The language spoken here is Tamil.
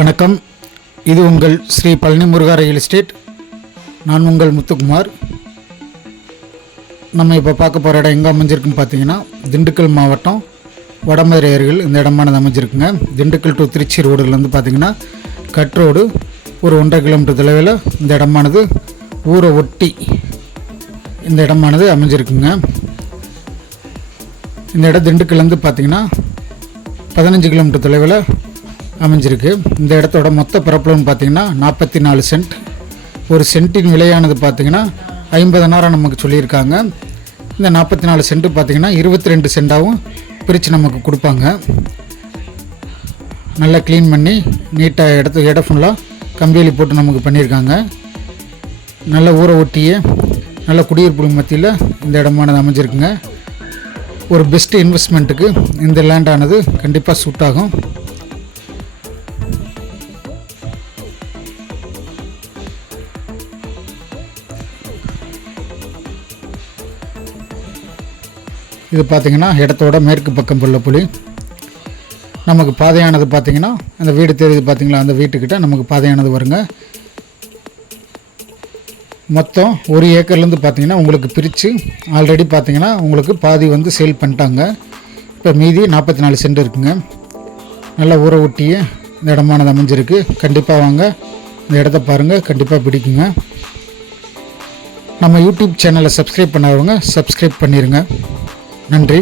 வணக்கம். இது உங்கள் ஸ்ரீ பழனி முருகா ரியல் எஸ்டேட் நான் உங்கள் முத்துக்குமார். நம்ம இப்போ பார்க்க போகிற இடம் எங்கே அமைஞ்சிருக்குன்னு பார்த்தீங்கன்னா திண்டுக்கல் மாவட்டம் வடமதுரை அருகில் இந்த இடமானது அமைஞ்சிருக்குங்க. திண்டுக்கல் டு திருச்சி ரோடுலேருந்து பார்த்தீங்கன்னா கட் ரோடு ஒரு ஒன்றரை கிலோமீட்டர் தொலைவில் இந்த இடமானது ஊரை ஒட்டி இந்த இடமானது அமைஞ்சிருக்குங்க. இந்த இடம் திண்டுக்கல்லேருந்து பார்த்தீங்கன்னா பதினஞ்சு கிலோமீட்டர் தொலைவில் அமைஞ்சிருக்கு. இந்த இடத்தோட மொத்த பரப்பளவுன்னு பார்த்தீங்கன்னா நாற்பத்தி நாலு சென்ட். ஒரு சென்ட்டின் விலையானது பார்த்தீங்கன்னா ஐம்பதனாயிரம் நமக்கு சொல்லியிருக்காங்க. இந்த நாற்பத்தி நாலு சென்ட்டு பார்த்தீங்கன்னா இருபத்தி ரெண்டு சென்டாகவும் பிரித்து நமக்கு கொடுப்பாங்க. நல்லா க்ளீன் பண்ணி நீட்டாக இடத்து இடம் ஃபுல்லாக கம்பியலி போட்டு நமக்கு பண்ணியிருக்காங்க. நல்ல ஊரை ஒட்டியே நல்ல குடியிருப்பு மத்தியில் இந்த இடமானது அமைஞ்சிருக்குங்க. ஒரு பெஸ்ட் இன்வெஸ்ட்மெண்ட்டுக்கு இந்த லேண்டானது கண்டிப்பாக சூட் ஆகும். இது பார்த்தீங்கன்னா இடத்தோட மேற்கு பக்கம் உள்ள புலி. நமக்கு பாதையானது பார்த்திங்கன்னா அந்த வீடு தெரியுது பார்த்தீங்களா அந்த வீட்டுக்கிட்ட நமக்கு பாதையானது வருங்க. மொத்தம் ஒரு ஏக்கர்லேருந்து பார்த்தீங்கன்னா உங்களுக்கு பிரித்து ஆல்ரெடி பார்த்திங்கன்னா உங்களுக்கு பாதி வந்து சேல் பண்ணிட்டாங்க. இப்போ மீதி நாற்பத்தி நாலு சென்ட் இருக்குங்க. நல்லா ஊற ஒட்டிய இந்த இடமானது அமைஞ்சிருக்கு. கண்டிப்பாக வாங்க. இந்த இடத்த பாருங்கள் கண்டிப்பாக பிடிக்குங்க. நம்ம யூடியூப் சேனலை சப்ஸ்கிரைப் பண்ணாதவங்க சப்ஸ்கிரைப் பண்ணிடுங்க நன்றி.